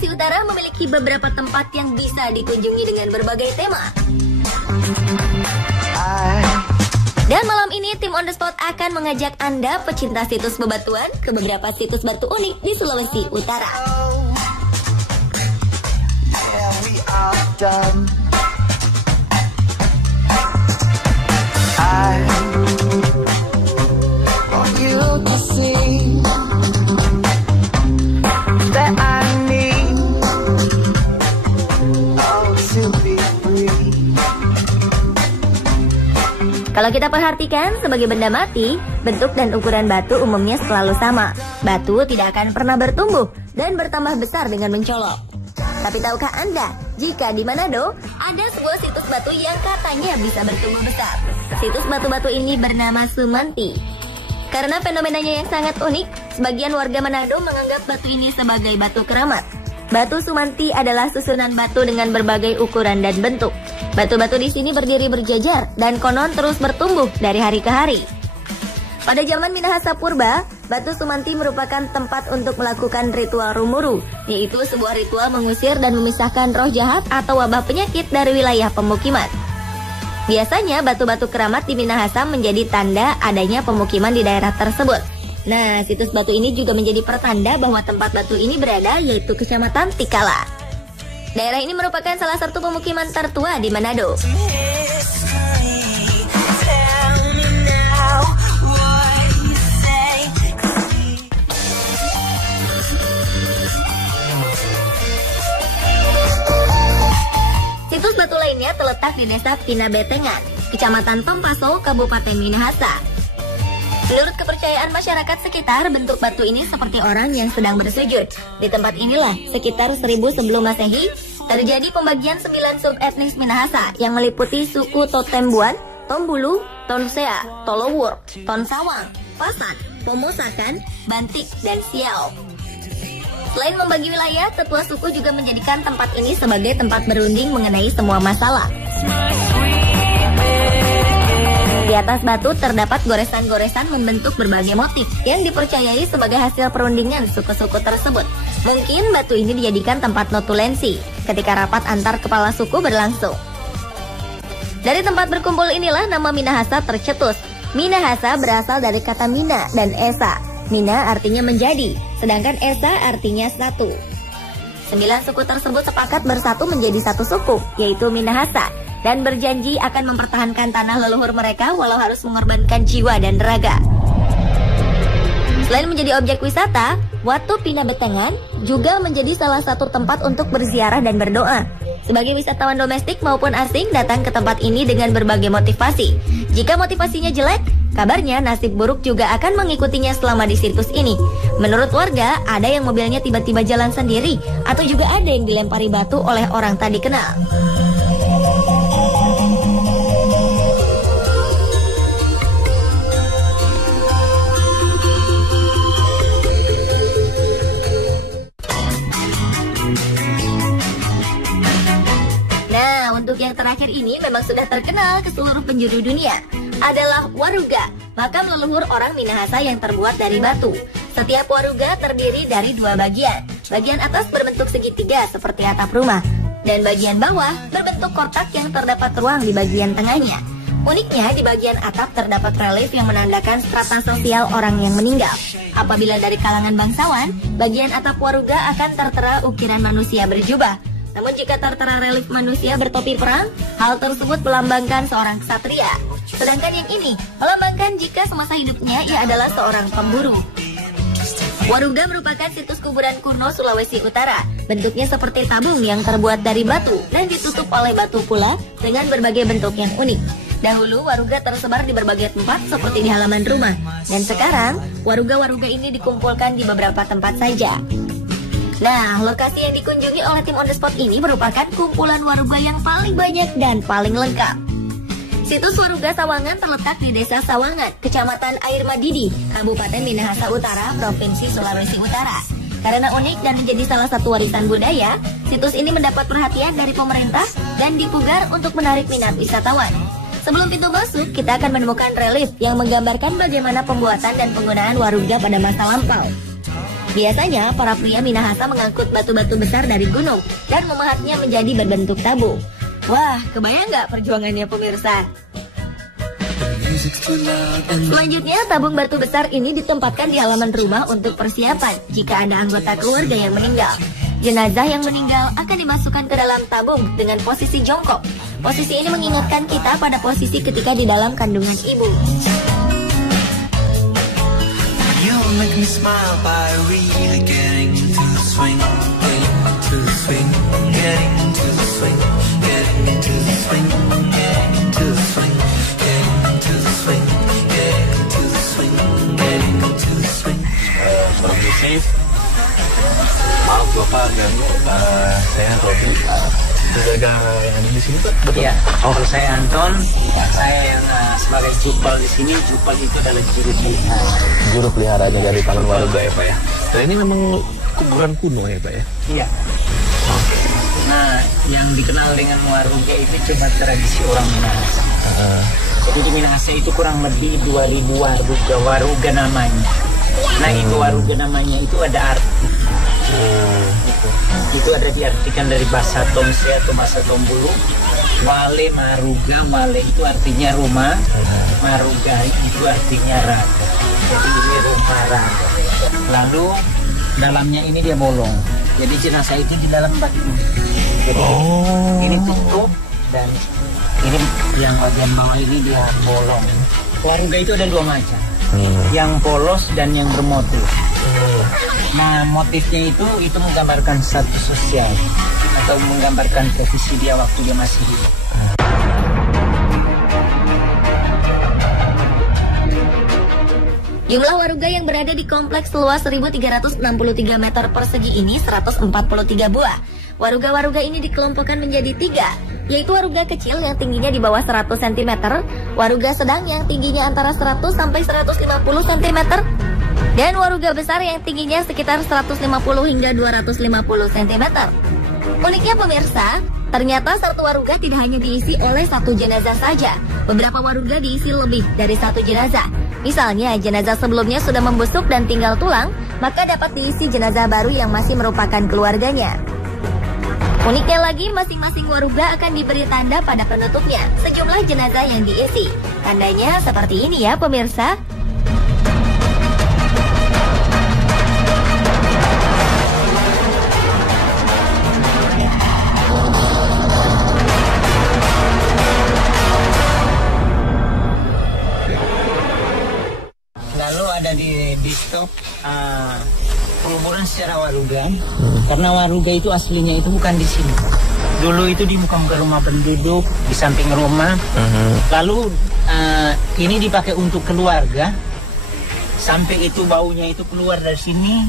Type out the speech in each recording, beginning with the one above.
Sulawesi Utara memiliki beberapa tempat yang bisa dikunjungi dengan berbagai tema. Dan malam ini tim On The Spot akan mengajak Anda pecinta situs bebatuan ke beberapa situs batu unik di Sulawesi Utara. Kalau kita perhatikan, sebagai benda mati, bentuk dan ukuran batu umumnya selalu sama. Batu tidak akan pernah bertumbuh dan bertambah besar dengan mencolok. Tapi tahukah Anda, jika di Manado ada sebuah situs batu yang katanya bisa bertumbuh besar? Situs batu-batu ini bernama Sumanti. Karena fenomenanya yang sangat unik, sebagian warga Manado menganggap batu ini sebagai batu keramat. Batu Sumanti adalah susunan batu dengan berbagai ukuran dan bentuk. Batu-batu di sini berdiri berjajar dan konon terus bertumbuh dari hari ke hari. Pada zaman Minahasa Purba, batu Sumanti merupakan tempat untuk melakukan ritual rumuru, yaitu sebuah ritual mengusir dan memisahkan roh jahat atau wabah penyakit dari wilayah pemukiman. Biasanya batu-batu keramat di Minahasa menjadi tanda adanya pemukiman di daerah tersebut. Nah, situs batu ini juga menjadi pertanda bahwa tempat batu ini berada, yaitu Kecamatan Tikala. Daerah ini merupakan salah satu pemukiman tertua di Manado. Situs batu lainnya terletak di Desa Pinabetengan, Kecamatan Pampaso, Kabupaten Minahasa. Menurut kepercayaan masyarakat sekitar, bentuk batu ini seperti orang yang sedang bersujud. Di tempat inilah, sekitar 1000 sebelum Masehi, terjadi pembagian 9 subetnis Minahasa yang meliputi suku Totembuan, Tombulu, Tonsea, Tolowur, Tonsawang, Pasan, Pomosakan, Bantik, dan Siau. Selain membagi wilayah, tetua suku juga menjadikan tempat ini sebagai tempat berunding mengenai semua masalah. Di atas batu terdapat goresan-goresan membentuk berbagai motif yang dipercayai sebagai hasil perundingan suku-suku tersebut. Mungkin batu ini dijadikan tempat notulensi ketika rapat antar kepala suku berlangsung. Dari tempat berkumpul inilah nama Minahasa tercetus. Minahasa berasal dari kata Mina dan Esa. Mina artinya menjadi, sedangkan Esa artinya satu. 9 suku tersebut sepakat bersatu menjadi satu suku, yaitu Minahasa, dan berjanji akan mempertahankan tanah leluhur mereka walau harus mengorbankan jiwa dan raga. Selain menjadi objek wisata, Watu Pinabetengan juga menjadi salah satu tempat untuk berziarah dan berdoa. Sebagai wisatawan domestik maupun asing datang ke tempat ini dengan berbagai motivasi. Jika motivasinya jelek, kabarnya nasib buruk juga akan mengikutinya selama di situs ini. Menurut warga, ada yang mobilnya tiba-tiba jalan sendiri, atau juga ada yang dilempari batu oleh orang tak dikenal. Untuk yang terakhir ini memang sudah terkenal ke seluruh penjuru dunia, adalah waruga, makam leluhur orang Minahasa yang terbuat dari batu. Setiap waruga terdiri dari 2 bagian. Bagian atas berbentuk segitiga seperti atap rumah, dan bagian bawah berbentuk kotak yang terdapat ruang di bagian tengahnya. Uniknya, di bagian atap terdapat relief yang menandakan strata sosial orang yang meninggal. Apabila dari kalangan bangsawan, bagian atap waruga akan tertera ukiran manusia berjubah. Namun jika tertera relief manusia bertopi perang, hal tersebut melambangkan seorang ksatria. Sedangkan yang ini melambangkan jika semasa hidupnya ia adalah seorang pemburu. Waruga merupakan situs kuburan kuno Sulawesi Utara. Bentuknya seperti tabung yang terbuat dari batu dan ditutup oleh batu pula dengan berbagai bentuk yang unik. Dahulu waruga tersebar di berbagai tempat seperti di halaman rumah. Dan sekarang waruga-waruga ini dikumpulkan di beberapa tempat saja. Nah, lokasi yang dikunjungi oleh tim On The Spot ini merupakan kumpulan waruga yang paling banyak dan paling lengkap. Situs Waruga Sawangan terletak di Desa Sawangan, Kecamatan Air Madidi, Kabupaten Minahasa Utara, Provinsi Sulawesi Utara. Karena unik dan menjadi salah satu warisan budaya, situs ini mendapat perhatian dari pemerintah dan dipugar untuk menarik minat wisatawan. Sebelum pintu masuk, kita akan menemukan relief yang menggambarkan bagaimana pembuatan dan penggunaan waruga pada masa lampau. Biasanya, para pria Minahasa mengangkut batu-batu besar dari gunung dan memahatnya menjadi berbentuk tabung. Wah, kebayang nggak perjuangannya pemirsa? Selanjutnya, tabung batu besar ini ditempatkan di halaman rumah untuk persiapan jika ada anggota keluarga yang meninggal. Jenazah yang meninggal akan dimasukkan ke dalam tabung dengan posisi jongkok. Posisi ini mengingatkan kita pada posisi ketika di dalam kandungan ibu. Maaf Bapak ganggu, saya Robi, penjaga yang ada di sini Pak. Betul? Iya. Kalau saya Anton, saya yang sebagai jupal di sini. Jupal itu adalah juru pelihara. Juru peliharanya dari tangan warga ya Pak ya. Dan ini memang kuburan kuno ya Pak ya. Iya. Nah, yang dikenal dengan waruga itu cuma tradisi orang Minahasa. Jadi di Minahasa itu kurang lebih 2000 waruga namanya. Nah, itu waruga namanya itu ada arti. Itu ada diartikan dari bahasa Tomse atau bahasa Tombulu. Wale Maruga, Wale itu artinya rumah, Maruga itu artinya raga. Jadi ini rumah raga. Lalu dalamnya ini dia bolong. Jadi jenazah itu di dalam batu. Jadi ini tutup dan ini yang bagian bawah ini dia bolong. Waruga itu ada dua macam. Yang polos dan yang bermotif. Nah, motifnya itu menggambarkan status sosial atau menggambarkan posisi dia waktu dia masih hidup. Jumlah waruga yang berada di kompleks seluas 1.363 meter persegi ini 143 buah. Waruga-waruga ini dikelompokkan menjadi 3, yaitu waruga kecil yang tingginya di bawah 100 cm, waruga sedang yang tingginya antara 100 sampai 150 cm, dan waruga besar yang tingginya sekitar 150 hingga 250 cm. Uniknya pemirsa, ternyata satu waruga tidak hanya diisi oleh satu jenazah saja. Beberapa waruga diisi lebih dari satu jenazah. Misalnya, jenazah sebelumnya sudah membusuk dan tinggal tulang, maka dapat diisi jenazah baru yang masih merupakan keluarganya. Uniknya lagi, masing-masing waruga akan diberi tanda pada penutupnya, sejumlah jenazah yang diisi. Tandanya seperti ini ya pemirsa. Lalu ada di stop penguburan secara waruga, karena waruga itu aslinya itu bukan di sini. Dulu itu di muka-muka rumah penduduk, di samping rumah. Lalu ini dipakai untuk keluarga, sampai itu baunya itu keluar dari sini,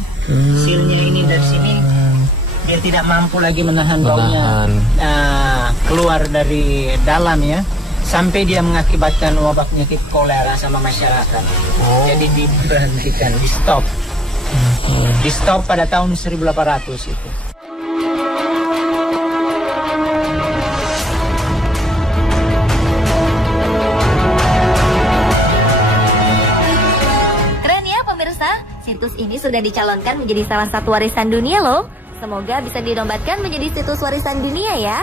silnya ini dari sini, dia tidak mampu lagi menahan baunya keluar dari dalam ya, sampai dia mengakibatkan wabah penyakit kolera sama masyarakat. Jadi diberhentikan, di stop. Di stop pada tahun 1800 itu. Keren ya pemirsa, situs ini sudah dicalonkan menjadi salah satu warisan dunia loh. Semoga bisa dinobatkan menjadi situs warisan dunia ya.